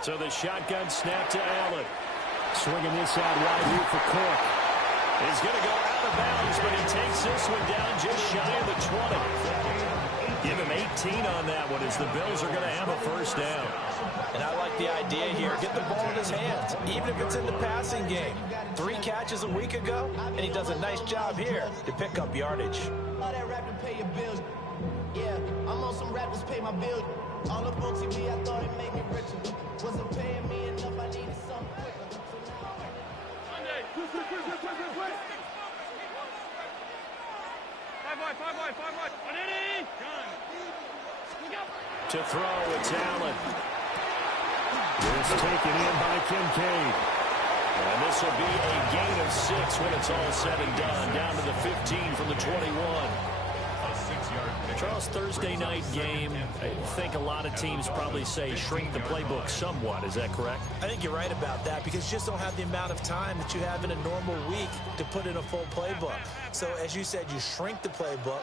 So the shotgun snap to Allen. Swinging this out wide here for Cook. He's going to go out of bounds, but he takes this one down just shy of the 20. Give him 18 on that one as the Bills are going to have a first down. And I like the idea here. Get the ball in his hands, even if it's in the passing game. 3 catches a week ago, and he does a nice job here to pick up yardage. All that rap to pay your bills. Yeah, I'm on some rappers pay my bills. All up on TV, I thought it made me richer. Wasn't paying me enough, I needed something quicker. Sunday, quick. Five wide. To throw, it's Allen. This taken in by Kincaid. And this will be a gain of 6 when it's all said and done. Down to the 15 from the 21. Charles, Thursday night game, I think a lot of teams probably say shrink the playbook somewhat. Is that correct? I think you're right about that because you just don't have the amount of time that you have in a normal week to put in a full playbook. So, as you said, you shrink the playbook,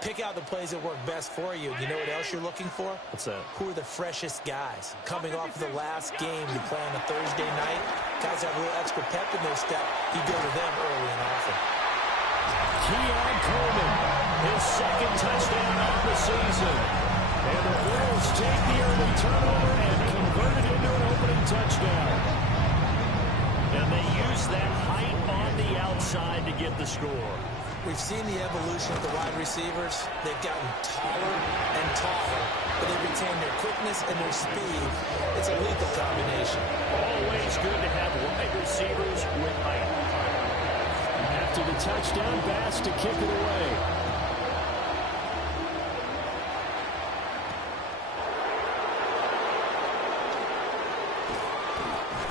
pick out the plays that work best for you. You know what else you're looking for? What's that? Who are the freshest guys? Coming off of the last game you play on a Thursday night, guys have a little extra pep in their step. You go to them early and often. Keon Coleman, his second touchdown of the season. And the Bills take the early turnover and convert it into an opening touchdown. And they use that height on the outside to get the score. We've seen the evolution of the wide receivers. They've gotten taller and taller, but they retain their quickness and their speed. It's a lethal combination. Always good to have wide receivers with height. After the touchdown, Bass to kick it away.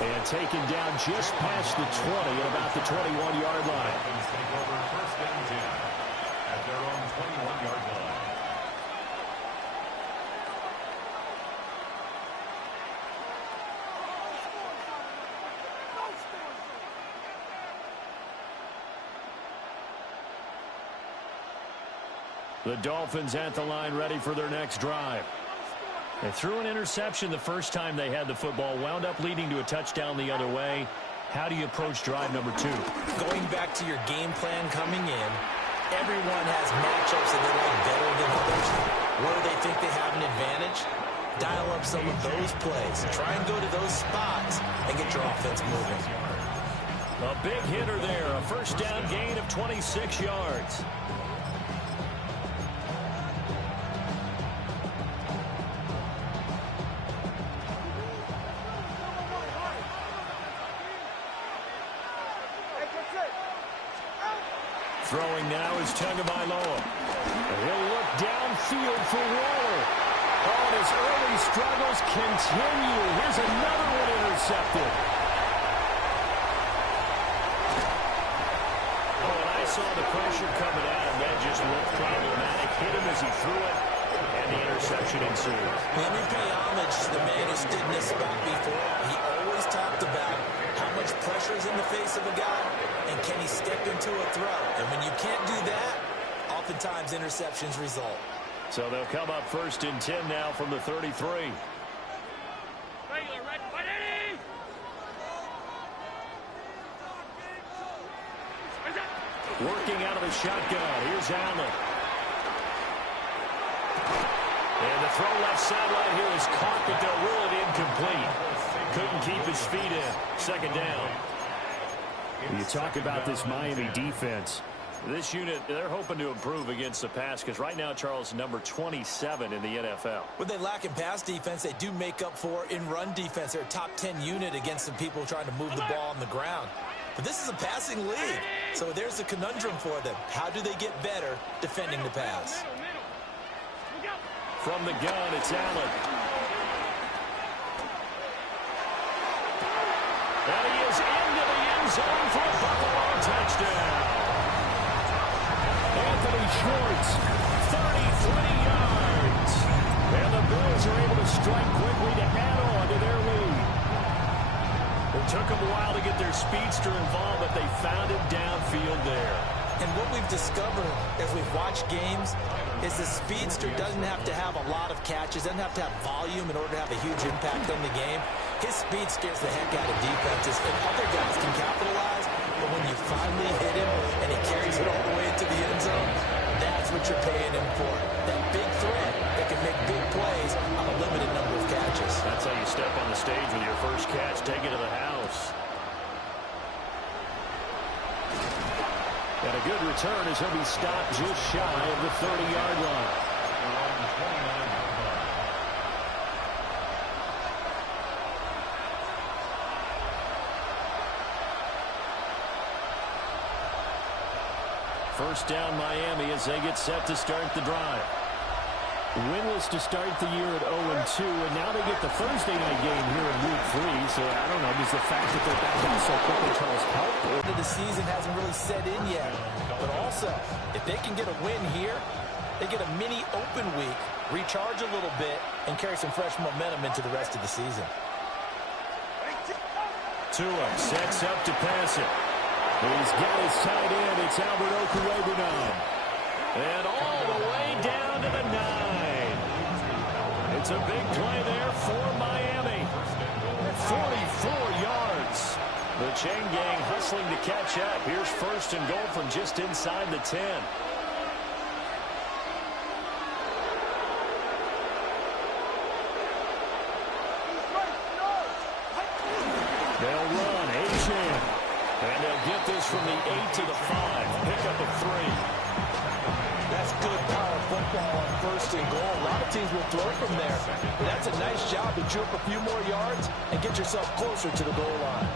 And taken down just past the 20 at about the 21-yard line. Take over first and 10 at their own 21-yard line. The Dolphins at the line ready for their next drive. They threw an interception the first time they had the football, wound up leading to a touchdown the other way. How do you approach drive number 2? Going back to your game plan coming in, everyone has matchups that they like better than others. Where they think they have an advantage, dial up some of those plays. Try and go to those spots and get your offense moving. A big hitter there, a first down gain of 26 yards. Throwing now is Tagovailoa. He'll look downfield for Waller. Oh, and his early struggles continue. Here's another one intercepted. Oh, and I saw the pressure coming at him. That just looked problematic. Hit him as he threw it, and the interception ensued. Let me pay homage to the man who stood in this spot before. He always talked about how much pressure is in the face of a guy, and can he step into a throw? And when you can't do that, oftentimes interceptions result. So they'll come up first and 10 now from the 33. Working out of the shotgun. Here's Allen. And the throw left sideline here is caught, but they'll rule it incomplete. Couldn't keep his feet in. Second down. You talk about this Miami defense. This unit, they're hoping to improve against the pass because right now, Charles, number 27 in the NFL. When they lack in pass defense, they do make up for in run defense. They're a top 10 unit against some people trying to move the ball on the ground. But this is a passing league, so there's a conundrum for them. How do they get better defending the pass? From the gun, it's Allen. And he is into the end zone for a Buffalo touchdown. Anthony Schwartz, 33 yards. And the Bills are able to strike quickly to add on to their lead. It took them a while to get their speedster involved, but they found him downfield there. And what we've discovered as we've watched games is the speedster doesn't have to have a lot of catches, doesn't have to have volume in order to have a huge impact on the game. His speed scares the heck out of defenses, and other guys can capitalize. But when you finally hit him and he carries it all the way into the end zone, that's what you're paying him for. That big threat that can make big plays on a limited number of catches. That's how you step on the stage with your first catch. Take it to the house. And a good return as he'll be stopped just shy of the 30-yard line. First down Miami as they get set to start the drive. Winless to start the year at 0-2, and now they get the Thursday night game here in Week 3. So I don't know, does the fact that they're back out so quickly, Charles, help? The season hasn't really set in yet. But also, if they can get a win here, they get a mini open week, recharge a little bit, and carry some fresh momentum into the rest of the season. Tua sets up to pass it. He's got his tight end. It's Albert Okuwebunon. And all the way down to the 9. It's a big play there for Miami. 44 yards. The chain gang hustling to catch up. Here's first and goal from just inside the 10. They'll run. A-Chan. And they'll get this from the 8 to the 5. Pick up a 3. That's good power football on first and goal. A lot of teams will throw from there. But that's a nice job to chew up a few more yards and get yourself closer to the goal line.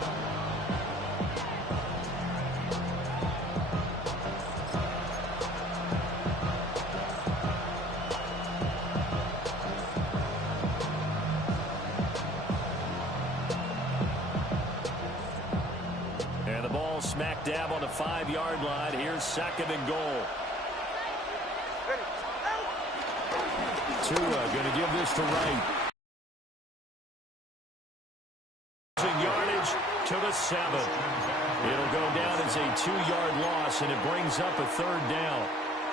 And the ball smack dab on the 5-yard line. Here's second and goal. Tua going to give this to Wright. Yardage to the 7. It'll go down as a 2-yard loss, and it brings up a third down.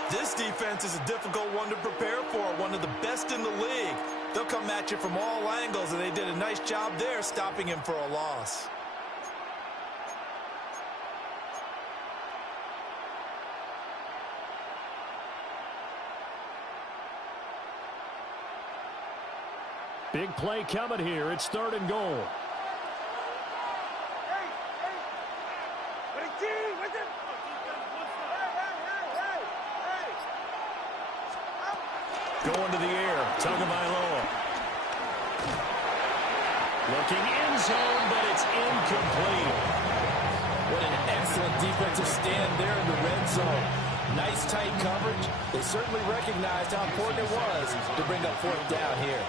This defense is a difficult one to prepare for, one of the best in the league. They'll come at you from all angles, and they did a nice job there stopping him for a loss. Big play coming here. It's third and goal. Going to the air. Tagovailoa. Looking end zone, but it's incomplete. What an excellent defensive stand there in the red zone. Nice tight coverage. They certainly recognized how important it was to bring up fourth down here.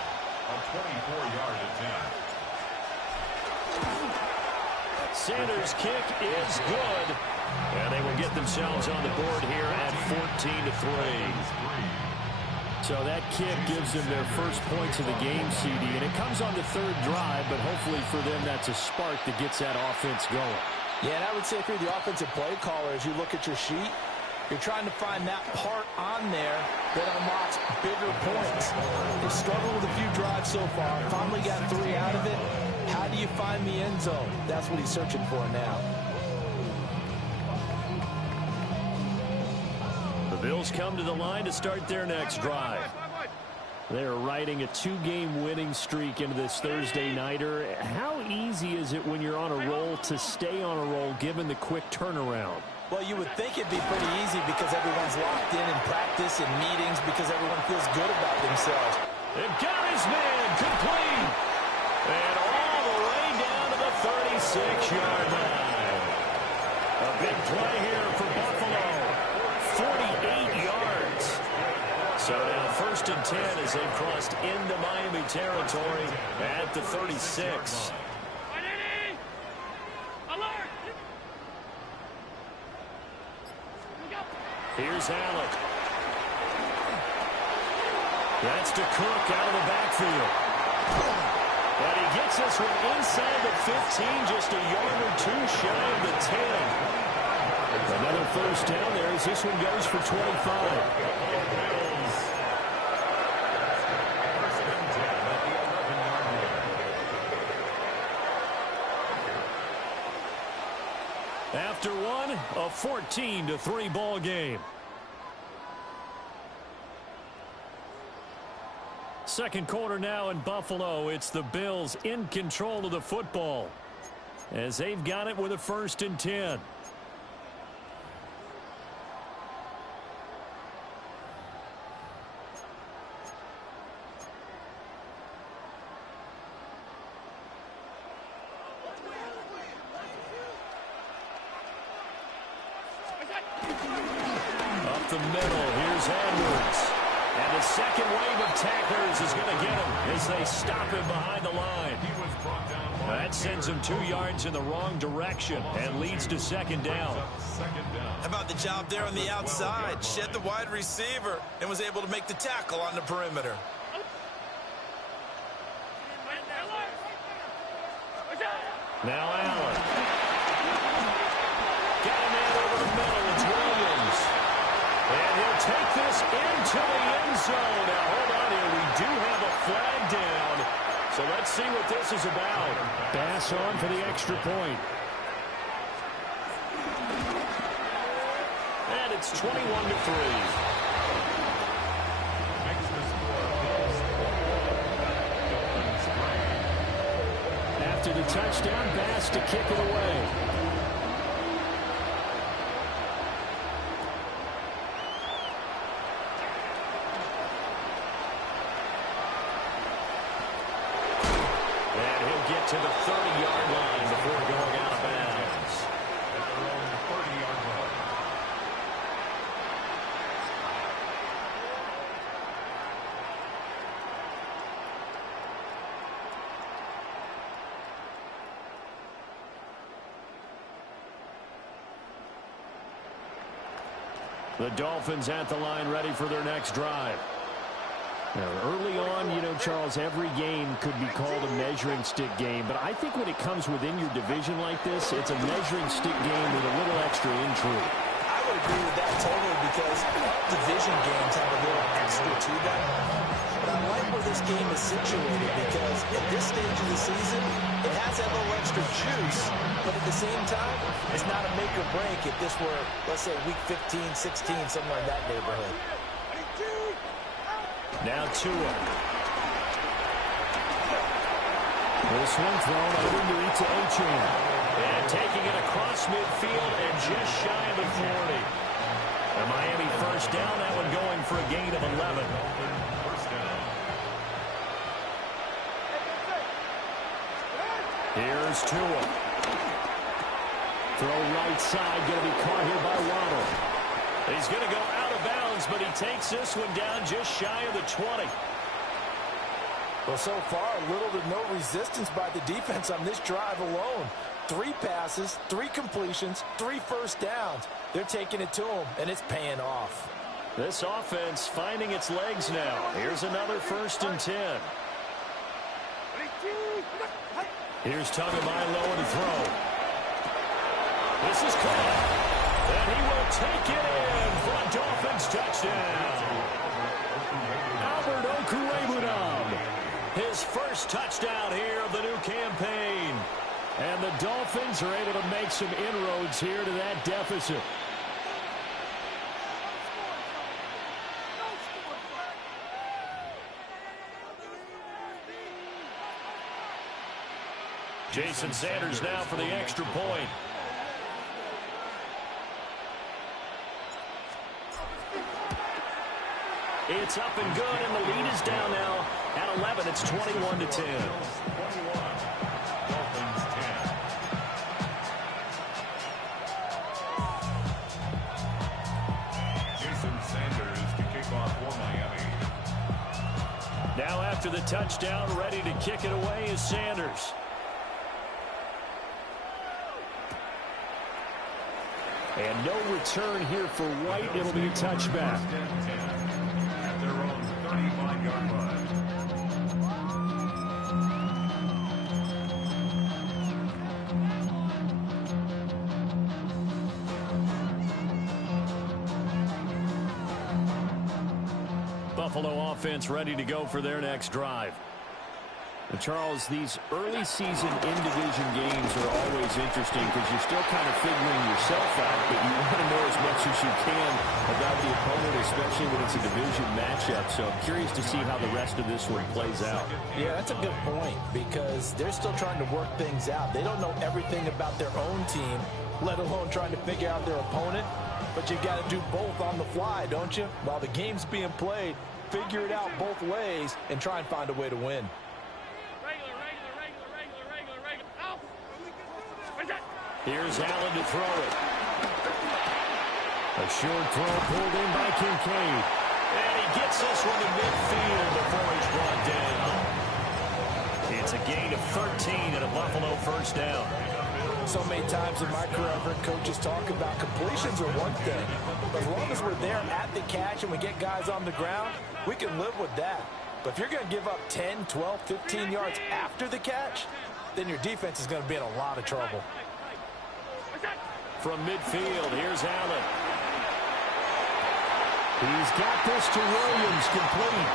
A 24-yard attempt. Sanders' kick is good. And they will get themselves on the board here at 14-3. So that kick gives them their first points of the game, CD. And it comes on the third drive, but hopefully for them that's a spark that gets that offense going. Yeah, and I would say if you're the offensive play caller, as you look at your sheet, you're trying to find that part on there that unlocks bigger points. They struggled with a few drives so far. Finally got 3 out of it. How do you find the end zone? That's what he's searching for now. The Bills come to the line to start their next drive. They're riding a 2-game winning streak into this Thursday nighter. How easy is it when you're on a roll to stay on a roll given the quick turnaround? Well, you would think it'd be pretty easy because everyone's locked in practice and meetings because everyone feels good about themselves. They've got his man complete. And all the way down to the 36-yard line. A big play here for Buffalo. 48 yards. So now first and 10 as they've crossed into Miami territory at the 36. Here's Allen. That's to Cook out of the backfield. And he gets this one inside the 15, just a yard or two shy of the 10. Another first down there as this one goes for 25. After one, a 14-3 ball game. Second quarter now in Buffalo. It's the Bills in control of the football as they've got it with a 1st and 10. Up the middle, here's Edwards. And the second wave of tacklers is going to get him as they stop him behind the line. That sends him 2 yards in the wrong direction and leads to 2nd down. How about the job there on the outside? Shed the wide receiver and was able to make the tackle on the perimeter. Now Allen. Got a man over the middle. It's Williams. And he'll take this into the end zone. Now, hold on here. We do have a flag down. So let's see what this is about. Bass on for the extra point. And it's 21-3. After the touchdown, Bass to kick it away. To the 30-yard line before going out of bounds. At their own 30-yard line. The Dolphins at the line ready for their next drive. Now, early on, you know, Charles, every game could be called a measuring stick game, but I think when it comes within your division like this, it's a measuring stick game with a little extra intrigue. I would agree with that totally because division games have a little extra to them. But I like where this game is situated because at this stage of the season, it has that little extra juice, but at the same time, it's not a make or break if this were, let's say, week 15, 16, somewhere in that neighborhood. Now Tua. This one thrown underneath to Achane. And taking it across midfield and just shy of the 40. The Miami first down, that one going for a gain of 11. Here's Tua. Throw right side, going to be caught here by Waddle. He's going to go out of bounds, but he takes this one down just shy of the 20. Well, so far, little to no resistance by the defense on this drive alone. 3 passes, 3 completions, 3 first downs. They're taking it to him, and it's paying off. This offense finding its legs now. Here's another 1st and 10. Here's Tagovailoa to throw. This is caught. And he will take it in for a Dolphins touchdown. Albert Okwuegbunam, his first touchdown here of the new campaign. And the Dolphins are able to make some inroads here to that deficit. Jason Sanders now for the extra point. It's up and good, and the lead is down now at 11. It's 21-10. Jason Sanders to kick off for Miami. Now after the touchdown, ready to kick it away is Sanders. And no return here for White. It'll be a touchback. At their own 35-yard line. Buffalo offense ready to go for their next drive. And Charles, these early season in-division games are always interesting because you're still kind of figuring yourself out, but you want to know as much as you can about the opponent, especially when it's a division matchup. So I'm curious to see how the rest of this one plays out. Yeah, that's a good point because they're still trying to work things out. They don't know everything about their own team, let alone trying to figure out their opponent. But you've got to do both on the fly, don't you? While the game's being played, figure it out both ways and try and find a way to win. Here's Allen to throw it. A short throw pulled in by Kincaid. And he gets this one to midfield before he's brought down. It's a gain of 13 and a Buffalo first down. So many times in my career, I've heard coaches talk about completions are one thing. But as long as we're there at the catch and we get guys on the ground, we can live with that. But if you're going to give up 10, 12, 15 yards after the catch, then your defense is going to be in a lot of trouble. From midfield, here's Allen. He's got this to Williams, complete.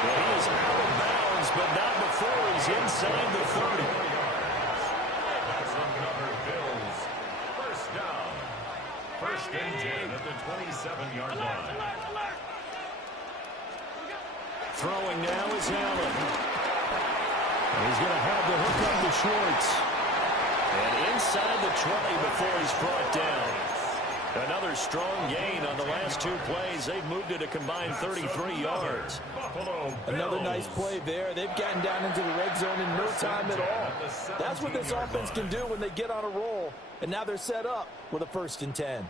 Well, he is out of bounds, but not before he's inside the 30. Bills. First down. First and 10 at the 27-yard line. Throwing now is Allen. He's going to have the hook up to Schwartz. And inside the 20 before he's brought down. Another strong gain on the last two plays. They've moved it a combined 33 yards. Another nice play there. They've gotten down into the red zone in no time at all. That's what this offense can do when they get on a roll. And now they're set up with a 1st and 10.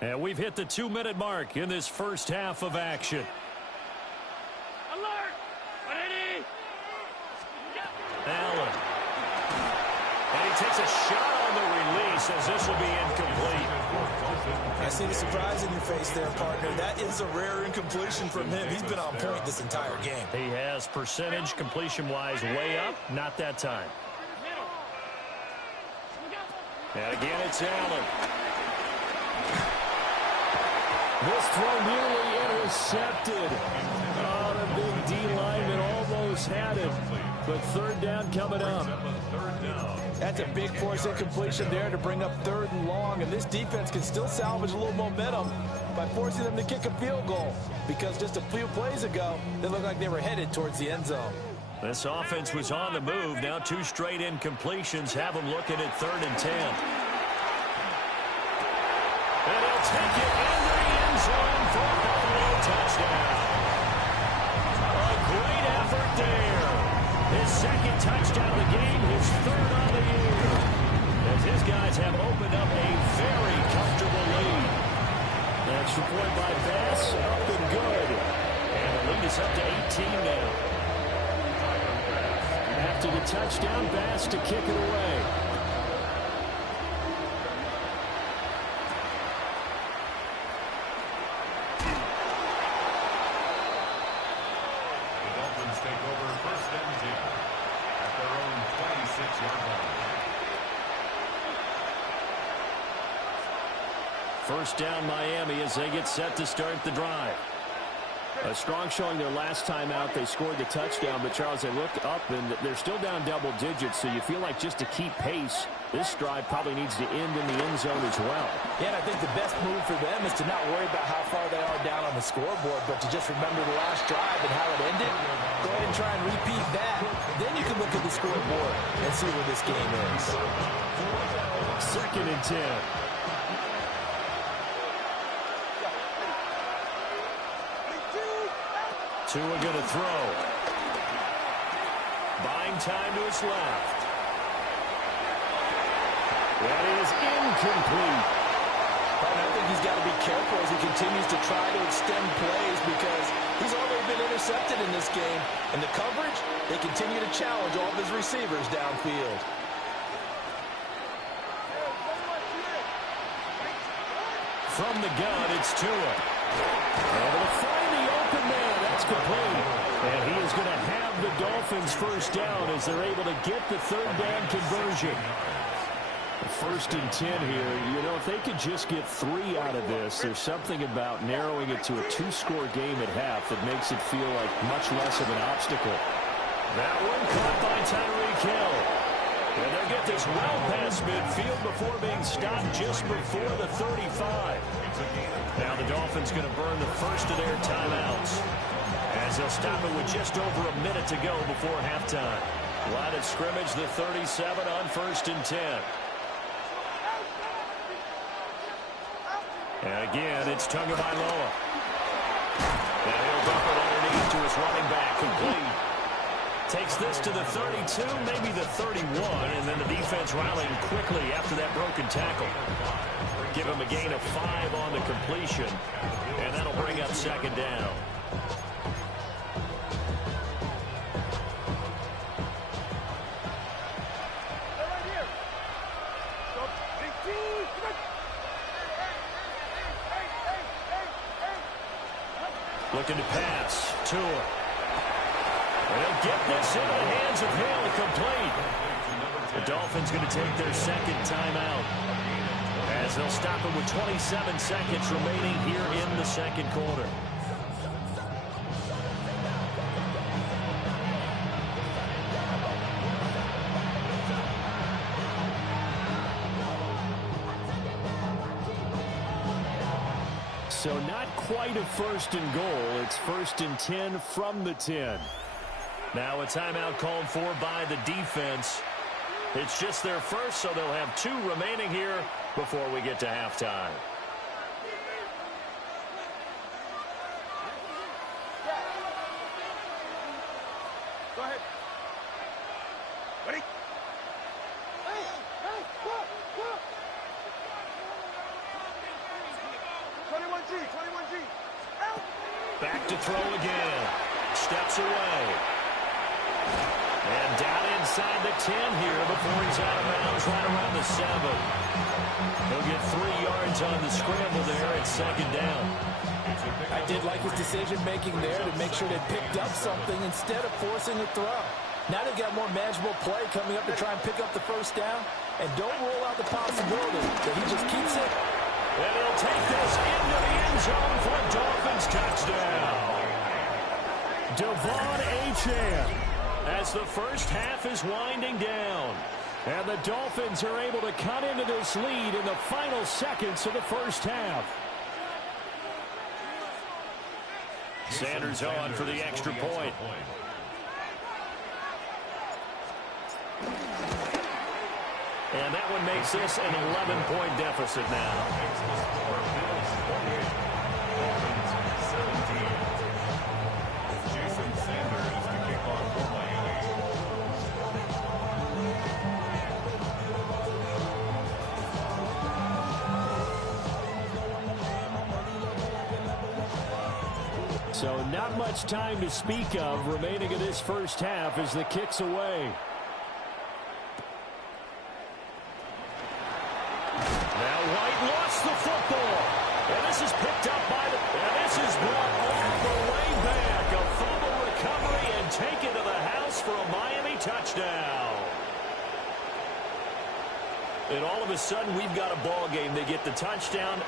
And we've hit the 2-minute mark in this first half of action. Alert! Allen. And he takes a shot on the release as this will be incomplete. I see the surprise in your face there, partner. That is a rare incompletion from him. He's been on point this entire game. He has percentage completion-wise way up. Not that time. And again, it's Allen. This throw nearly intercepted. Oh, the big D lineman almost had him. But third down coming up. That's a big force incompletion there to bring up 3rd and long. And this defense can still salvage a little momentum by forcing them to kick a field goal. Because just a few plays ago, they looked like they were headed towards the end zone. This offense was on the move. Now 2 straight incompletions have them looking at 3rd and 10. And he'll take it into the end zone for a Buffalo touchdown. A great effort there. His 2nd touchdown of the game, his 3rd on the year. As his guys have opened up a very comfortable lead. Extra point by Bass, up and good. And the lead is up to 18 now. After the touchdown, Bass to kick it away. The Dolphins take over 1st and 10 at their own 26-yard line. First down, Miami, as they get set to start the drive. A strong showing their last time out. They scored the touchdown, but Charles, they look up and they're still down double digits, so you feel like just to keep pace, this drive probably needs to end in the end zone as well. Yeah, and I think the best move for them is to not worry about how far they are down on the scoreboard, but to just remember the last drive and how it ended. Go ahead and try and repeat that. Then you can look at the scoreboard and see where this game is. 2nd and 10. Tua going to throw. Buying time to his left. That is incomplete. And I think he's got to be careful as he continues to try to extend plays because he's already been intercepted in this game. And the coverage, they continue to challenge all of his receivers downfield. From the gun, it's Tua. Able to find the open man. That's complete. And he is going to have the Dolphins first down as they're able to get the 3rd down conversion. First and 10 here. You know, if they could just get 3 out of this, there's something about narrowing it to a 2-score game at half that makes it feel like much less of an obstacle. That one caught by Tyreek Hill. And they'll get this well past midfield before being stopped just before the 35. Now the Dolphins going to burn the first of their timeouts, as they'll stop it with just over a minute to go before halftime. Line of scrimmage, the 37 on first and 10. And again, it's Tagovailoa. And he'll dump it underneath to his running back, complete. Takes this to the 32, maybe the 31, and then the defense rallying quickly after that broken tackle. Give him a gain of 5 on the completion, and that'll bring up second down. Looking to pass. Tua. They'll get this into the hands of Hill, complete. The Dolphins going to take their second timeout, as they'll stop it with 27 seconds remaining here in the second quarter. So not quite a first and goal. It's first and 10 from the 10. Now a timeout called for by the defense. It's just their first, so they'll have 2 remaining here before we get to halftime. Go ahead. Ready? Back to throw again. Steps away. And down inside the 10 here before he's out of bounds right around the 7. He'll get 3 yards on the scramble there at second down. I did like his decision-making there to make sure they picked up something instead of forcing a throw. Now they've got more manageable play coming up to try and pick up the first down. And don't rule out the possibility that he just keeps it. And he'll take this into the end zone for a Dolphins touchdown. Devon Achane, as the first half is winding down. And the Dolphins are able to cut into this lead in the final seconds of the first half. Sanders on for the extra point. And that one makes this an 11-point deficit now. So not much time to speak of remaining in this first half as the kick's away. Now White lost the football. And this is picked up by the... And this is brought all the way back. A fumble recovery and taken to the house for a Miami touchdown. And all of a sudden, we've got a ball game. They get the touchdown.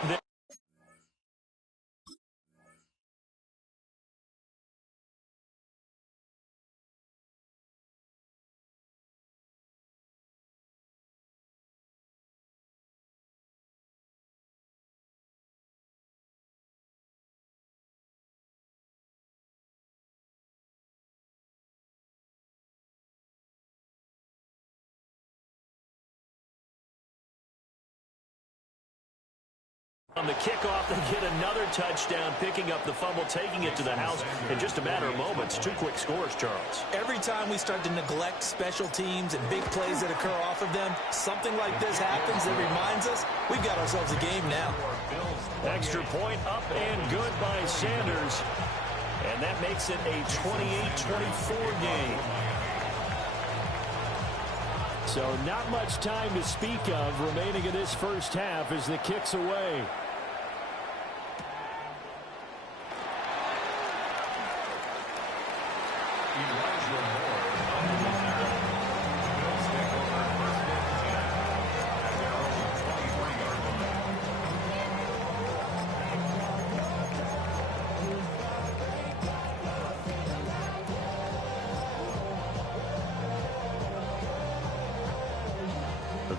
On the kickoff, they get another touchdown, picking up the fumble, taking it to the house in just a matter of moments. 2 quick scores, Charles. Every time we start to neglect special teams and big plays that occur off of them, something like this happens that reminds us we've got ourselves a game now. Extra point up and good by Sanders. And that makes it a 28-24 game. So not much time to speak of remaining in this first half as the kick's away.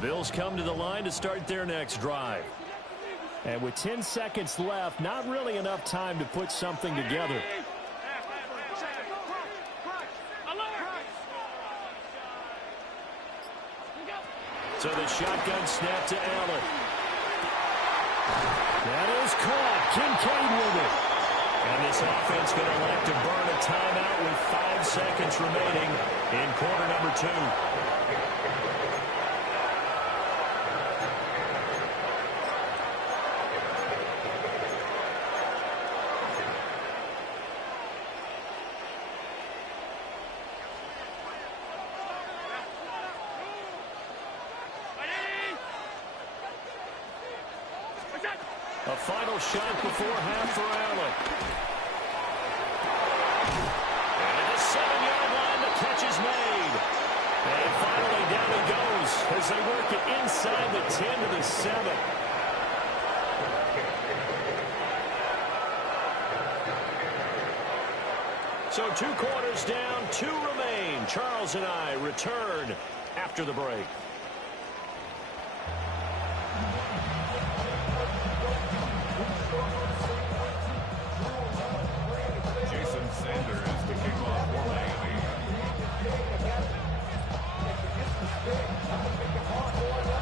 Bills come to the line to start their next drive. And with 10 seconds left, not really enough time to put something together. So the shotgun snap to Allen. That is caught. Kincaid with it. And this offense going to elect to burn a timeout with 5 seconds remaining in quarter number 2. A final shot before half for Allen. And at the 7-yard line, the catch is made. And finally down he goes as they work it inside the 10 to the 7. So 2 quarters down, 2 remain. Charles and I return after the break.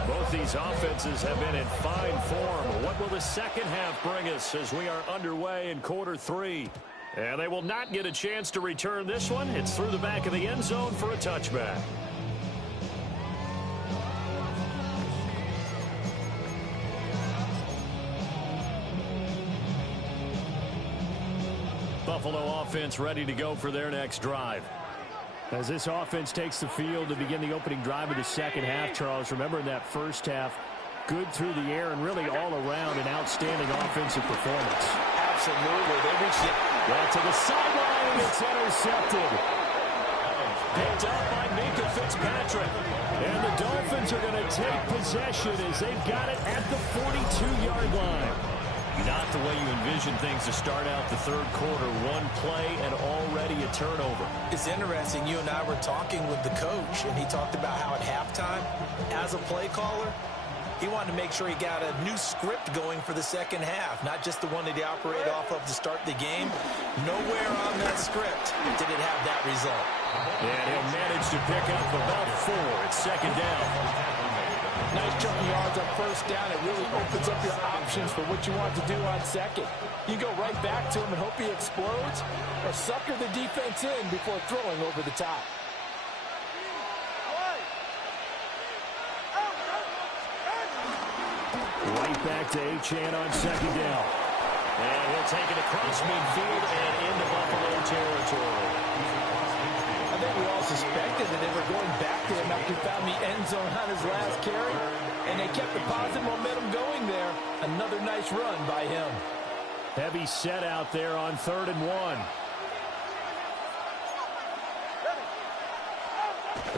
Both these offenses have been in fine form. What will the second half bring us as we are underway in quarter 3? And they will not get a chance to return this one. It's through the back of the end zone for a touchback. Buffalo offense ready to go for their next drive. As this offense takes the field to begin the opening drive of the second half, Charles, remember in that first half, good through the air and really all around an outstanding offensive performance. Absolutely. They reached it. Well, to the sideline, and it's intercepted. Picked up by Minka Fitzpatrick. And the Dolphins are going to take possession as they've got it at the 42-yard line. Not the way you envision things to start out the third quarter. One play and already a turnover. It's interesting. You and I were talking with the coach, and he talked about how at halftime, as a play caller, he wanted to make sure he got a new script going for the second half, not just the one that he operated off of to start the game. Nowhere on that script did it have that result. And he'll manage to pick up about 4. It's second down. Nice chunk of yards on first down. It really opens up your options for what you want to do on second. You go right back to him and hope he explodes, or sucker the defense in before throwing over the top. Right back to Achane on second down. And he'll take it across midfield and into Buffalo territory. I think we all suspected that they were going back to him after he found the end zone on his last carry, and they kept the positive momentum going there. Another nice run by him. Heavy set out there on 3rd and 1.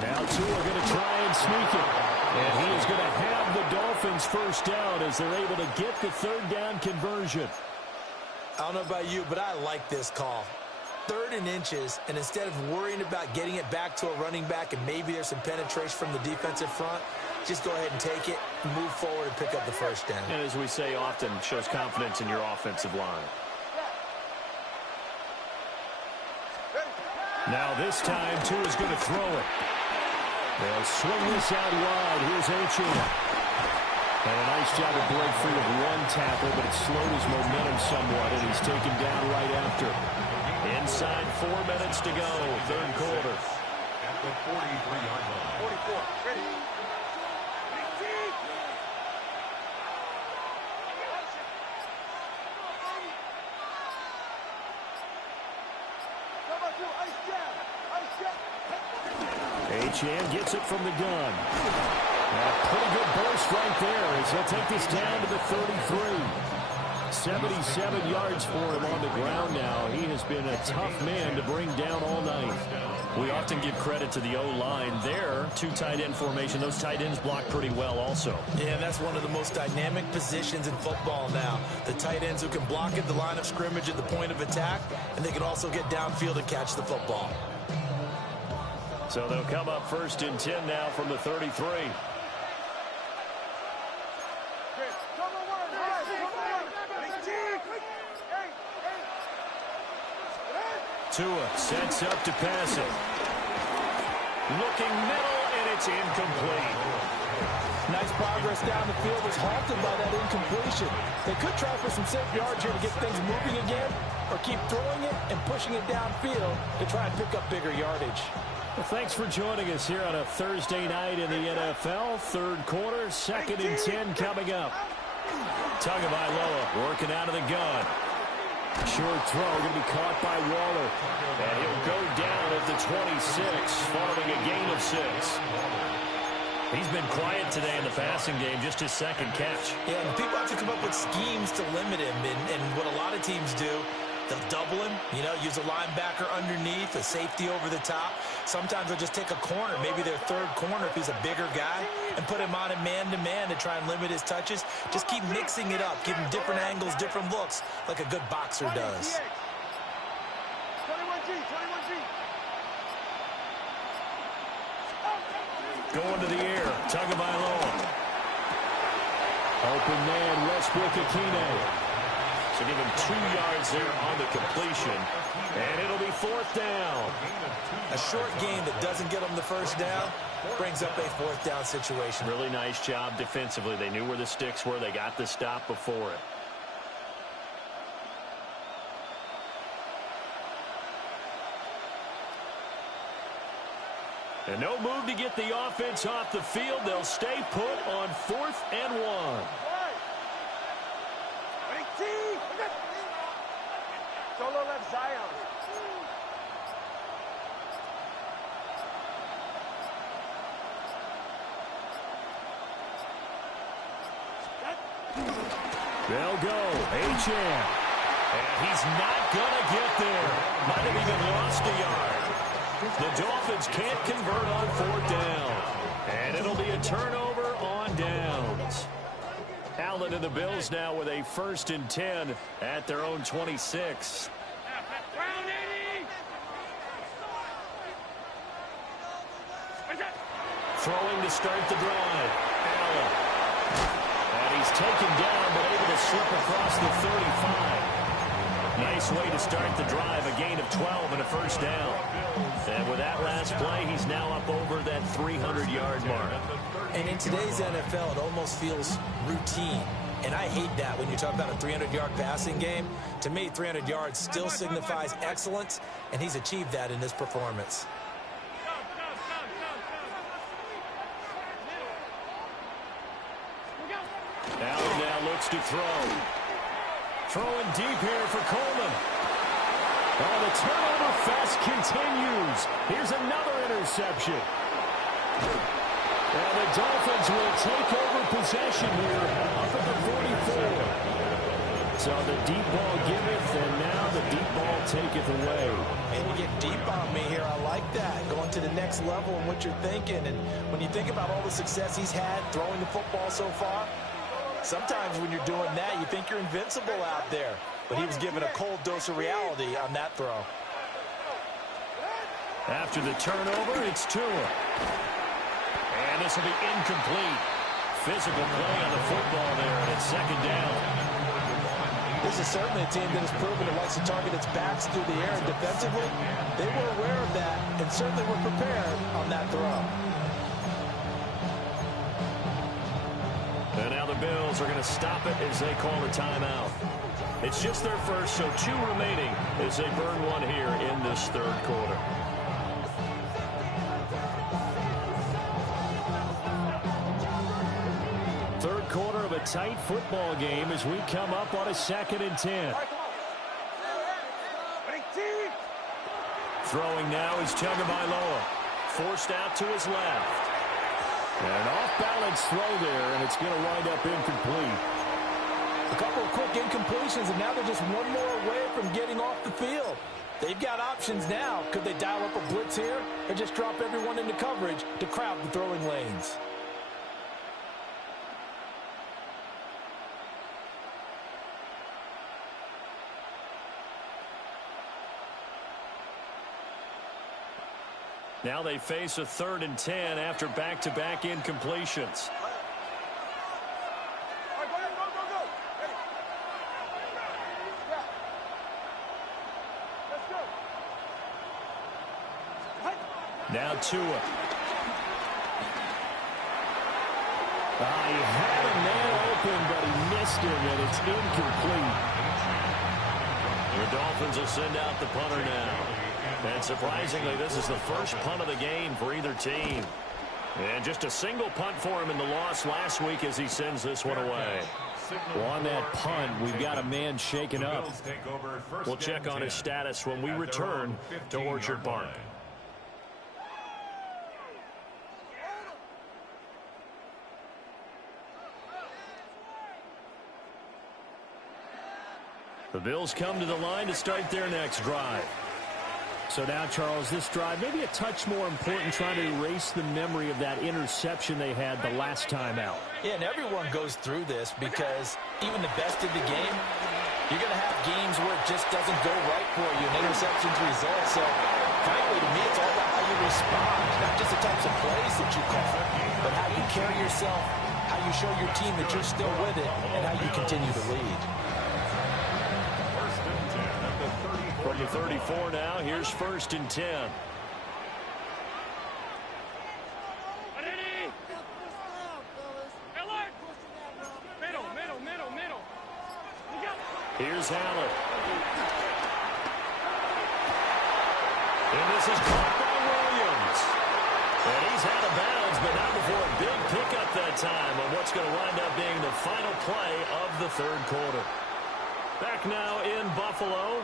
Now Tua going to try and sneak it. And he is going to have the Dolphins first down as they're able to get the 3rd down conversion. I don't know about you, but I like this call. 3rd and inches, and instead of worrying about getting it back to a running back and maybe there's some penetration from the defensive front, just go ahead and take it, move forward, and pick up the first down. And as we say often, shows confidence in your offensive line. Now this time, Tua's going to throw it. They'll swing this out wide. Here's Achane. And a nice job to break free of one tackle, but it slowed his momentum somewhat, and he's taken down right after. Inside 4 minutes to go, third quarter. At the 43-yard line. 44, ready. Achane gets it from the gun. A pretty good burst right there as he'll take this down to the 33. 77 yards for him on the ground now. He has been a tough man to bring down all night. We often give credit to the O-line there. 2 tight end formation. Those tight ends block pretty well also. Yeah, that's one of the most dynamic positions in football now. The tight ends who can block at the line of scrimmage at the point of attack, and they can also get downfield and catch the football. So they'll come up 1st and 10 now from the 33. Tua sets up to pass it. Looking middle, and it's incomplete. Nice progress down the field was halted by that incompletion. They could try for some safe yards here to get things moving again, or keep throwing it and pushing it downfield to try and pick up bigger yardage. Well, thanks for joining us here on a Thursday night in the NFL. Third quarter, 2nd and 10 coming up. Tagovailoa working out of the gun. Short throw going to be caught by Waller. And he'll go down at the 26 following a gain of 6. He's been quiet today in the passing game, just his second catch. Yeah, and people have to come up with schemes to limit him. And what a lot of teams do, they'll double him, use a linebacker underneath, a safety over the top. Sometimes they'll just take a corner, maybe their third corner if he's a bigger guy, and put him on a man-to-man to try and limit his touches. Just keep mixing it up, give him different angles, different looks, like a good boxer does. 21G, 21G. Going to the air, Tagovailoa. Open man, Westbrook-Ikhine. So give him 2 yards there on the completion. And it'll be 4th down. A short gain that doesn't get them the first down brings up a 4th down situation. Really nice job defensively. They knew where the sticks were. They got the stop before it. And no move to get the offense off the field. They'll stay put on 4th and 1. Solo left Zion. They'll go. Achane. And he's not going to get there. Might have even lost a yard. The Dolphins can't convert on 4th down. And it'll be a turnover on downs. Allen and the Bills now with a 1st and 10 at their own 26. Throwing to start the drive. Allen. And he's taken down, but able to slip across the 35. Nice way to start the drive. A gain of 12 and a 1st down. And with that last play, he's now up over that 300-yard mark. And in today's NFL, it almost feels routine. And I hate that when you talk about a 300-yard passing game. To me, 300 yards still signifies excellence, and he's achieved that in this performance. Allen now looks to throw. Throwing deep here for Coleman. Oh, the turnover fest continues. Here's another interception. And the Dolphins will take over possession here up at the 44. So the deep ball giveth, and now the deep ball taketh away. And you get deep on me here. I like that. Going to the next level in what you're thinking. And when you think about all the success he's had throwing the football so far, sometimes when you're doing that, you think you're invincible out there. But he was given a cold dose of reality on that throw. After the turnover, it's Tua. And this will be incomplete. Physical play on the football there, and it's 2nd down. This is certainly a team that has proven it likes to target its backs through the air, and defensively, they were aware of that and certainly were prepared on that throw. And now the Bills are going to stop it as they call a timeout. It's just their first, so 2 remaining as they burn 1 here in this 3rd quarter. Third quarter of a tight football game as we come up on a 2nd and 10. Throwing now is Tagovailoa. Forced out to his left. And an off-balance throw there, and it's going to wind up incomplete. A couple of quick incompletions, and now they're just one more away from getting off the field. They've got options now. Could they dial up a blitz here or just drop everyone into coverage to crowd the throwing lanes? Now they face a 3rd and 10 after back-to-back incompletions. Now Tua. He had a man open, but he missed him, and it's incomplete. The Dolphins will send out the punter now. And surprisingly, this is the first punt of the game for either team. And just a single punt for him in the loss last week as he sends this one away. Well, on that punt, we've got a man shaken up. We'll check on his status when we return to Orchard Park. The Bills come to the line to start their next drive. So now, Charles, this drive maybe a touch more important, trying to erase the memory of that interception they had the last time out. Yeah, and everyone goes through this because even the best of the game, you're going to have games where it just doesn't go right for you and interceptions result. So, frankly, to me, it's all about how you respond, not just the types of plays that you call, but how you carry yourself, how you show your team that you're still with it, and how you continue to lead. From the 34 now, here's 1st and 10. Here's Allen. And this is caught by Williams. And he's out of bounds, but not before a big pickup that time on what's going to wind up being the final play of the 3rd quarter. Back now in Buffalo.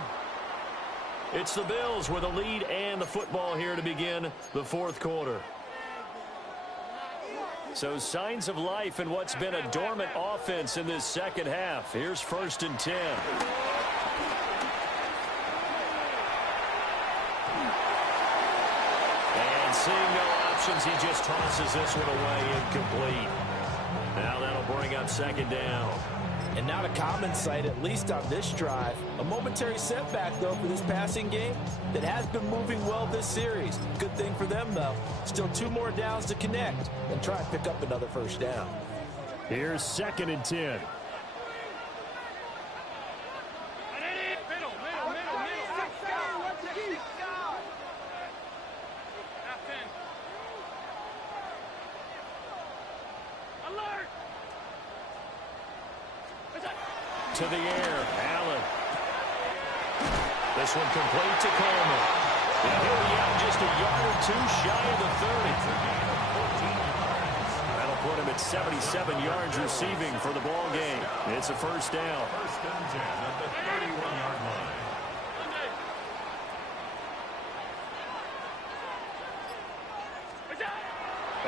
It's the Bills with a lead and the football here to begin the 4th quarter. So signs of life in what's been a dormant offense in this second half. Here's 1st and 10. And seeing no options, he just tosses this one away incomplete. Now that'll bring up 2nd down. And not a common sight, at least on this drive. A momentary setback, though, for this passing game that has been moving well this series. Good thing for them, though. Still 2 more downs to connect and try and pick up another 1st down. Here's 2nd and 10. To the air, Allen. This one complete to Coleman. And he'll be out just a yard or 2 shy of the 30. That'll put him at 77 yards receiving for the ball game. It's a 1st down. 1st and 10 at the 31-yard line.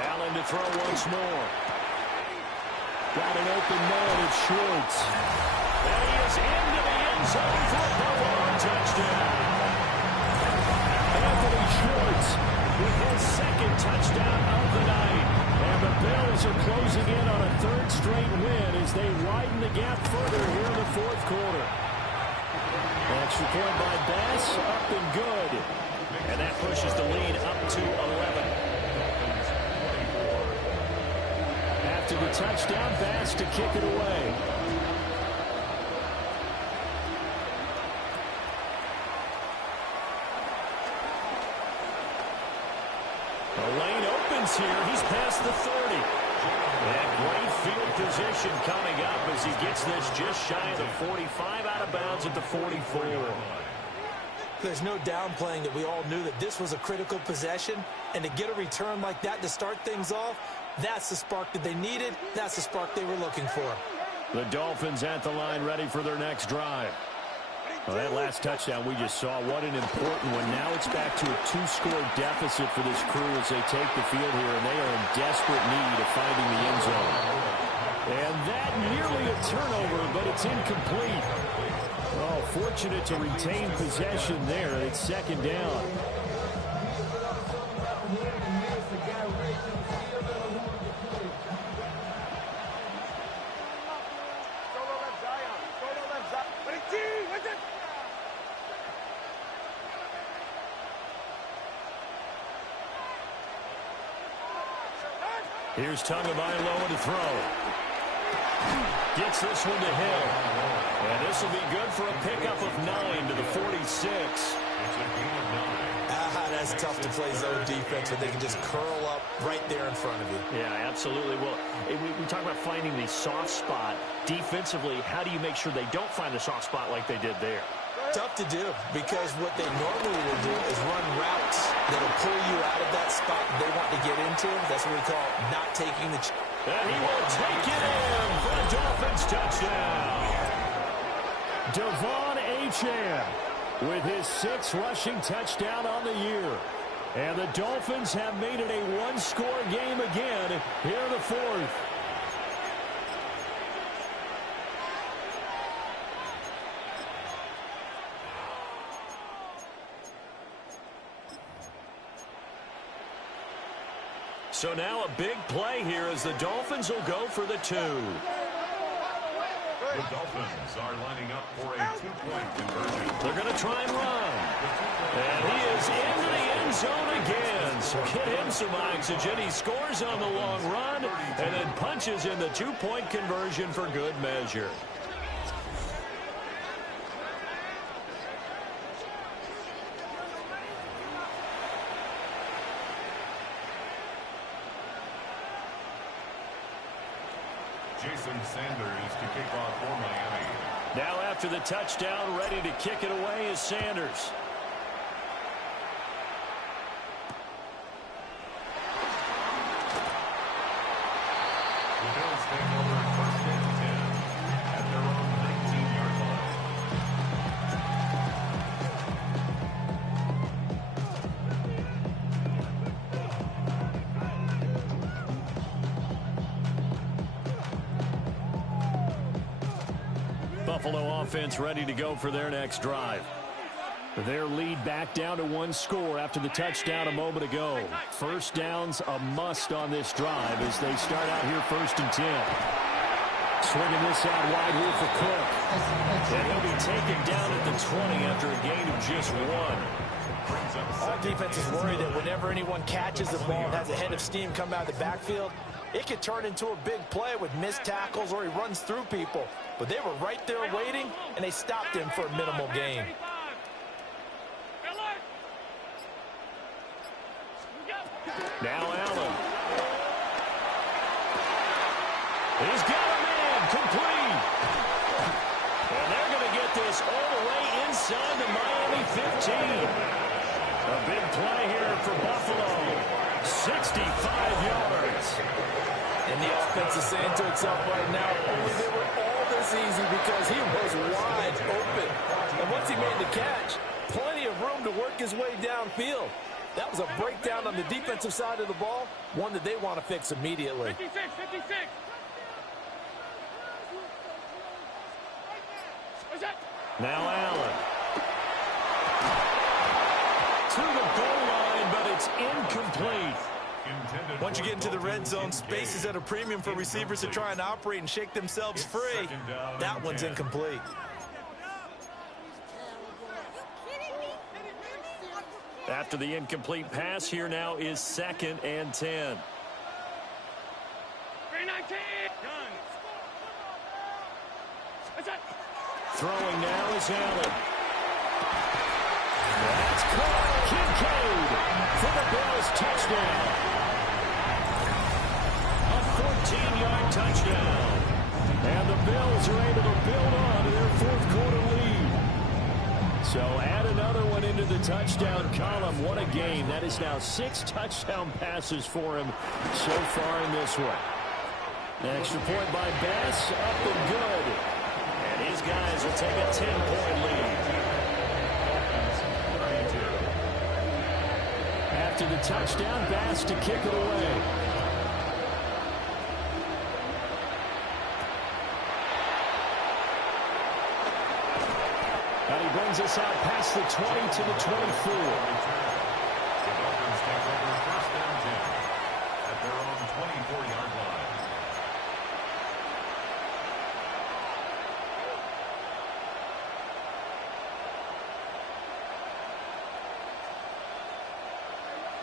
Allen to throw once more. Got an open man, it's Schwartz. And he is into the end zone for a Buffalo touchdown. Anthony Schwartz With his 2nd touchdown of the night. And the Bills are closing in on a 3rd straight win as they widen the gap further here in the 4th quarter. Extra point by Bass, up and good. And that pushes the lead up to 11. After the touchdown, Bass to kick it away. The lane opens here. He's past the 30. And great field position coming up as he gets this just shy of the 45, out of bounds at the 44. There's no downplaying that we all knew that this was a critical possession, and to get a return like that to start things off, that's the spark that they needed. That's the spark they were looking for. The Dolphins at the line ready for their next drive. Well, that last touchdown we just saw, what an important one. Now it's back to a 2-score deficit for this crew as they take the field here, and they are in desperate need of finding the end zone. And that nearly a turnover, but it's incomplete. Oh, fortunate to retain possession there. It's 2nd down. Here's Tagovailoa to throw. Gets this one to Hill. And this will be good for a pickup of 9 to the 46. That's is tough to play zone defense when they can just curl up right there in front of you. Yeah, absolutely. Well, we talk about finding the soft spot. Defensively, how do you make sure they don't find the soft spot like they did there? Tough to do, because what they normally will do is run routes that will pull you out of that spot they want to get into. That's what we call not taking the chance. And he will take it in for a Dolphins touchdown. Devon Achane with his 6th rushing touchdown on the year. And the Dolphins have made it a one-score game again here in the 4th. So now a big play here as the Dolphins will go for the 2. The Dolphins are lining up for a 2-point conversion. They're going to try and run. And he is into the end zone again. So get him some oxygen. He scores on the long run and then punches in the 2-point conversion for good measure. Jason Sanders to kick off for Miami. Now after the touchdown, ready to kick it away is Sanders. The Bills take over 1st and 10 at their own 19-yard line. Buffalo offense ready to go for their next drive. Their lead back down to 1 score after the touchdown a moment ago. First down's a must on this drive as they start out here 1st and 10. Swinging this out wide here for Cook. And he'll be taken down at the 20 after a gain of just 1. All defenses worry that whenever anyone catches the ball and has a head of steam come out of the backfield, it could turn into a big play with missed tackles or he runs through people. But they were right there waiting, and they stopped him for a minimal gain. Now Allen. He's got a man complete. And they're going to get this all the way inside the Miami 15. A big play here for Buffalo. 65 yards. And the offense is saying to itself right now, only they were all this easy because he was wide open. And once he made the catch, plenty of room to work his way downfield. That was a breakdown on the defensive side of the ball, one that they want to fix immediately. 56. Now Allen. To the goal line, but it's incomplete. Once you get into the red zone, space is at a premium for receivers to try and operate and shake themselves free. That one's incomplete. After the incomplete pass, here now is 2nd and 10. Throwing now is Allen. That's caught. Kincaid for the Bills touchdown. A 14-yard touchdown. And the Bills are able to build on to their 4th quarter lead. So add another one into the touchdown column. What a game. That is now 6 touchdown passes for him so far in this one. An extra point by Bass, up and good. And his guys will take a 10-point lead. After the touchdown, Bass to kick it away. And he brings us out past the 20 to the 24. The Dolphins take over 1st and 10 at their own 24-yard line.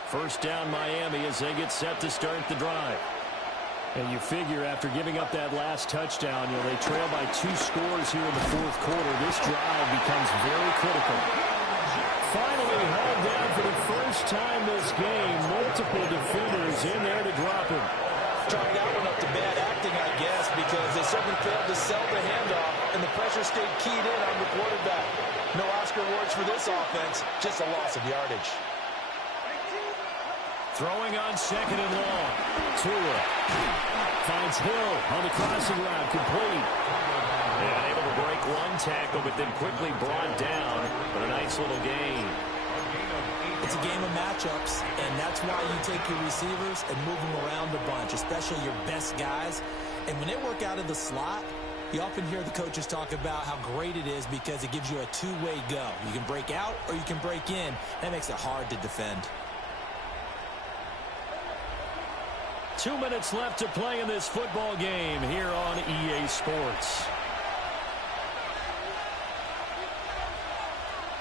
First down Miami as they get set to start the drive. And you figure after giving up that last touchdown, they trail by 2 scores here in the 4th quarter. This drive becomes very critical. Finally hauled down for the first time this game, multiple defenders in there to drop him. Chalk that one up to bad acting, I guess, because they certainly failed to sell the handoff, and the pressure stayed keyed in on the quarterback. No Oscar awards for this offense, just a loss of yardage. Throwing on second and long. Tua finds Hill on the crossing route, complete. Yeah, able to break one tackle, but then quickly brought down. But a nice little gain. It's a game of matchups, and that's why you take your receivers and move them around a bunch, especially your best guys. And when they work out of the slot, you often hear the coaches talk about how great it is because it gives you a two-way go. You can break out or you can break in. That makes it hard to defend. 2 minutes left to play in this football game here on EA Sports.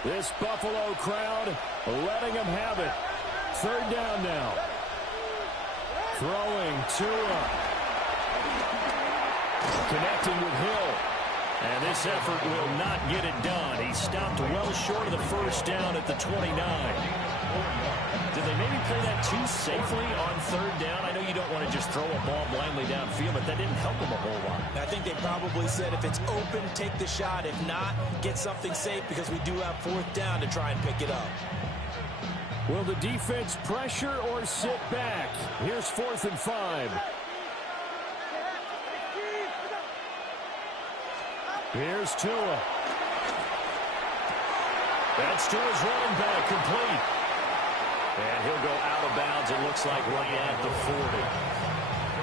This Buffalo crowd letting them have it. Third down now. Throwing Tua. Connecting with Hill. And this effort will not get it done. He stopped well short of the first down at the 29. Did they maybe play that too safely on third down? I know you don't want to just throw a ball blindly downfield, but that didn't help them a whole lot. I think they probably said if it's open, take the shot. If not, get something safe because we do have fourth down to try and pick it up. Will the defense pressure or sit back? Here's 4th and 5. Here's Tua. That's Tua's running back, complete. And he'll go out of bounds, it looks like, right at the 40.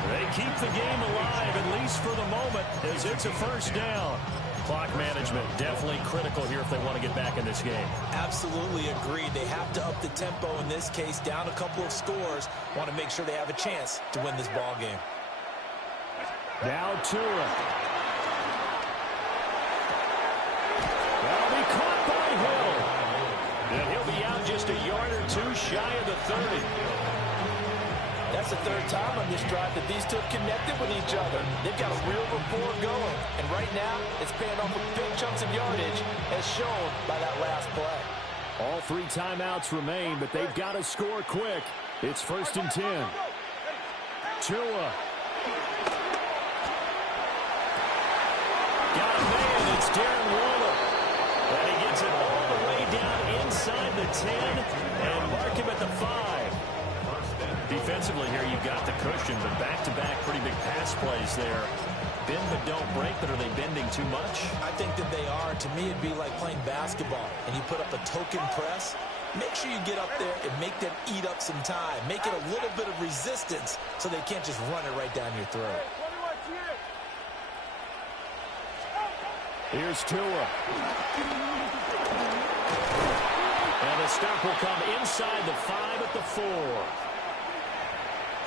They keep the game alive, at least for the moment, as it's a first down. Clock management definitely critical here if they want to get back in this game. Absolutely agreed. They have to up the tempo in this case, down a couple of scores. Want to make sure they have a chance to win this ball game. Now Tua. That'll be caught by Hill. And he'll be out just a yard or two shy of the 30. That's the third time on this drive that these two have connected with each other. They've got a real rapport going. And right now, it's paying off with big chunks of yardage, as shown by that last play. All 3 timeouts remain, but they've got to score quick. It's 1st and 10. Tua. Got a man. It's Darren Waller. And he gets it all the way down inside the 10 and mark him at the 5. Defensively here, you've got the cushion, but back-to-back pretty big pass plays there. Bend but don't break, but are they bending too much? I think that they are. To me, it'd be like playing basketball, and you put up a token press. Make sure you get up there and make them eat up some time. Make it a little bit of resistance so they can't just run it right down your throat. Here's Tua. And the stop will come inside the 5 at the 4.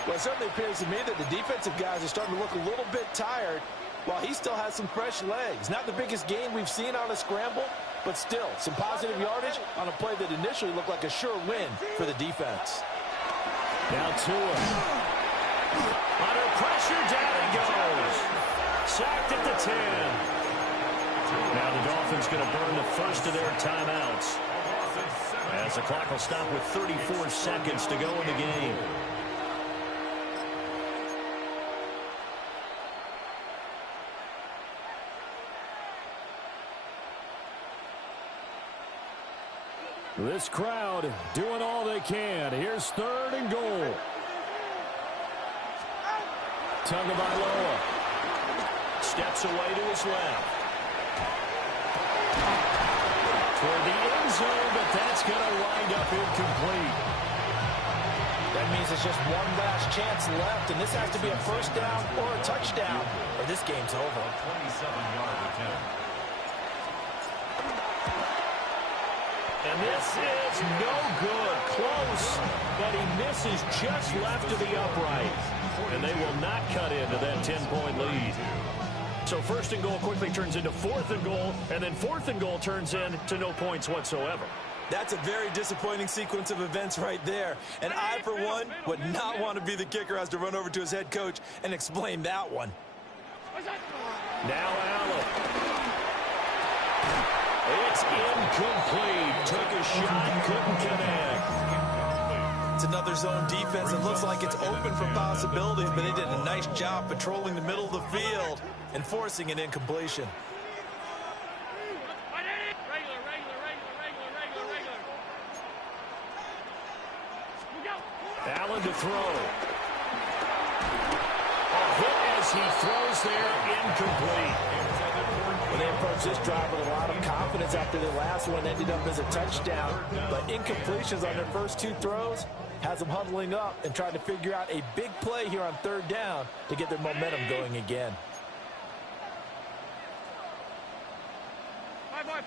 Well, it certainly appears to me that the defensive guys are starting to look a little bit tired while he still has some fresh legs. Not the biggest gain we've seen on a scramble, but still some positive yardage on a play that initially looked like a sure win for the defense. Now Tua. Under pressure, down he goes. Sacked at the 10. Now the Dolphins going to burn the first of their timeouts, as the clock will stop with 34 seconds to go in the game. This crowd doing all they can. Here's 3rd and goal. Tagovailoa steps away to his left. Toward the end zone, but that's going to wind up incomplete. That means it's just one last chance left, and this has to be a first down or a touchdown, or this game's over. 27-yard attempt. And this is no good. Close, but he misses just left of the upright. And they will not cut into that 10-point lead. So 1st and goal quickly turns into 4th and goal, and then 4th and goal turns into no points whatsoever. That's a very disappointing sequence of events right there. And I, for one, would not want to be the kicker who has to run over to his head coach and explain that one. Now Allen. It's incomplete. Took a shot, couldn't connect. It's another zone defense. It looks like it's open for possibilities, but they did a nice job patrolling the middle of the field and forcing an incompletion. Allen to throw. A hit as he throws there, incomplete. Well, they approached this drive with a lot of confidence after the last one ended up as a touchdown. But incompletions on their first two throws has them huddling up and trying to figure out a big play here on third down to get their momentum going again. Five wide.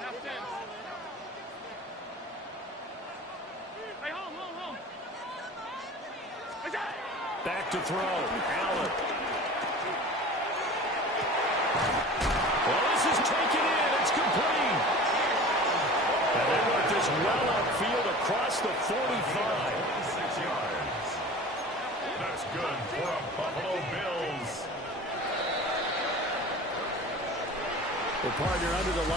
Half 10. Hey, home. Back to throw. Allen. Well, this is taken in. It's complete. And they work this well upfield across the 45. 6 yards. That's good for the Buffalo Bills. The partner under the line.